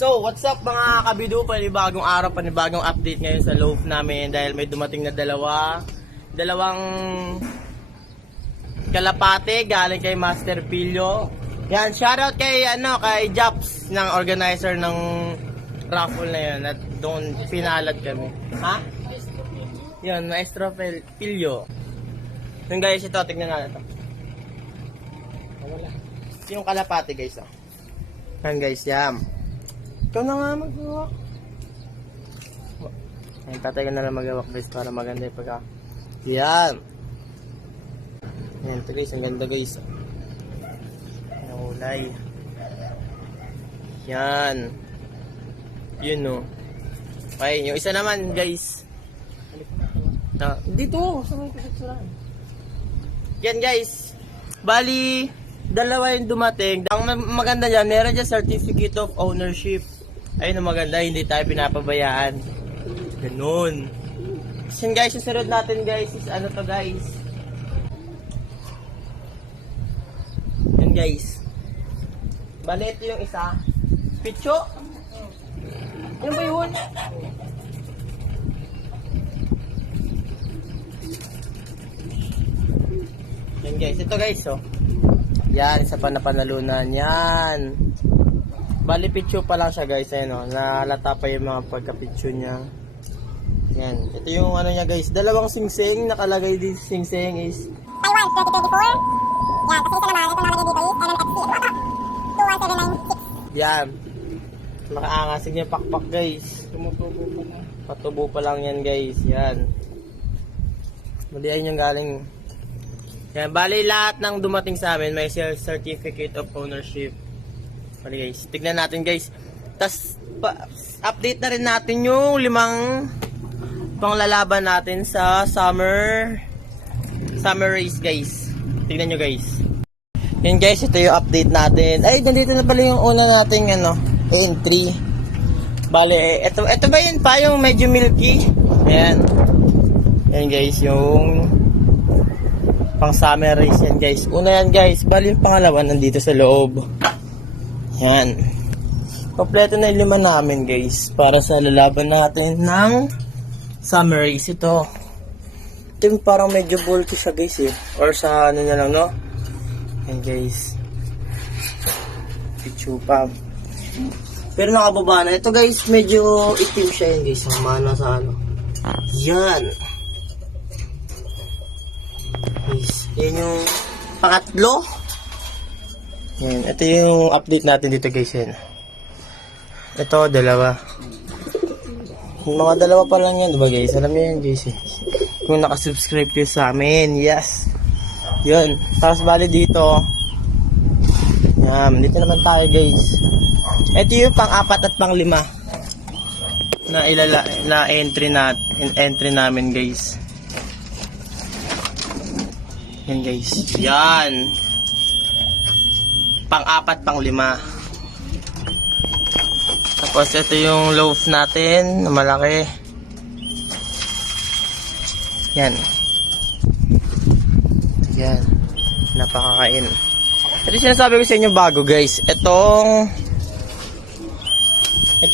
So, what's up mga kabidu? Panibagong araw, panibagong update ngayon sa loaf namin dahil may dumating na dalawang kalapate galing kay Master Pilio. Yan, shoutout kay Japs ng organizer ng raffle na yun at doon pinalad kami. Ha? Yun, Maestro Pilio. Yung guys, ito, tignan natin ito. Wala. Yung kalapate guys, oh. Yan guys, yan. Ikaw na nga magawak. Ayun, tatay ka na lang magawak guys para maganda yung pagka. Yan. Yan, ito guys, ang ganda guys. Naulay. Yan. Yun no. Okay, yung isa naman guys. Dito, sa may kasatsuraan. Yan guys. Bali, dalawa yung dumating. Ang maganda dyan, meron dyan certificate of ownership. Ayun ang maganda, hindi tayo pinapabayaan. Ganun. Yan guys, yung sunod natin guys is ano to guys. Yan guys. Bali, ito yung isa. Picho. Yan ba yun? Yan guys, ito guys oh. Yan, isa pa na panalunan. Yan. Bali, picho pa lang siya guys. Ayun o. Nalata pa yung mga pagka-picho niya. Yan. Ito yung ano niya guys. Dalawang singsing. Nakalagay din singsing is Taiwan 2024. Yan. Kasi isa naman. Ito nakalagay dito is NMFC. 21796. yan. Makaangasig niya pakpak guys. Tumutubo pa lang. Patubo pa lang yan guys. Yan. Malian yung galing. Yan, bali lahat ng dumating sa amin may certificate of ownership. Bali guys, tignan natin guys. Tas update na rin natin yung 5 panglalaban natin sa summer race guys. Tignan nyo guys. Yan guys, ito yung update natin. Ay, nandito na pala yung una nating entry. Bali, ito ba yun pa yung medyo milky? Ayan. Yan guys, yung pang summer race yan guys. Una yan guys. Bali yung pangalawa nandito sa loob. Yan. Kompleto na yung 5 namin guys. Para sa lalaban natin ng summer race. Ito yung parang medyo bulky siya guys eh. Or sa ano na lang no. Yan guys. Pichupa. Pero nakababa na. Ito guys medyo itim siya yan guys. Ang mana sa ano. Yan. Guys, yan yung pangatlo. Yan, ito yung update natin dito guys yan. Ito, dalawa. Yung mga dalawa pa lang yan, diba guys? Alam niyo yan guys eh. Kung nakasubscribe kayo sa amin, yes. Yun, tapos bali dito. Yan, dito naman tayo guys. Ito yung pang-4 at pang-5 na entry namin guys. Yan guys. Yan. Pang-4, pang-5. Tapos ito yung loaf natin na malaki. Yan. Yan. Napakakain. Ito yung sinasabi ko sa inyo bago guys. Ito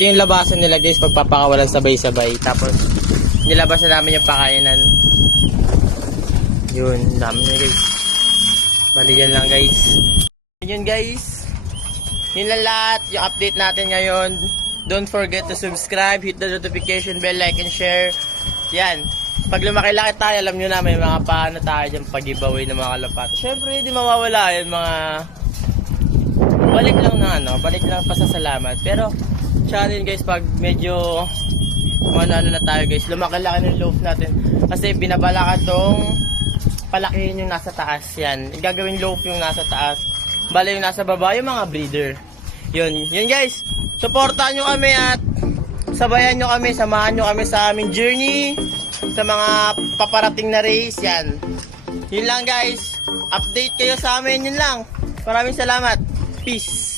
yung labasan nila guys pagpapakawalan sabay-sabay. Tapos nilabas na namin yung pakainan. Yun, dami nyo guys. Bali yan lang guys. Yun guys. Yun lang lahat. Yung update natin ngayon. Don't forget to subscribe. Hit the notification bell, like and share. Yan. Pag lumaki-laki tayo, alam nyo na may mga paano tayo dyan pag-giveaway ng mga kalapat. Syempre, hindi mawawala yun mga balik lang balik lang pasasalamat. Pero, tsaka guys, pag medyo ano na tayo guys, lumaki-laki ng loaf natin. Kasi binabalakan tong palakihin yung nasa taas yan. Gagawin loaf yung nasa taas. Bale yung nasa baba yung mga breeder. Yun guys. Supportahan nyo kami at sabayan nyo kami, samahan nyo kami sa aming journey sa mga paparating na race yan. Yun lang guys. Update kayo sa amin, yun lang. Maraming salamat. Peace.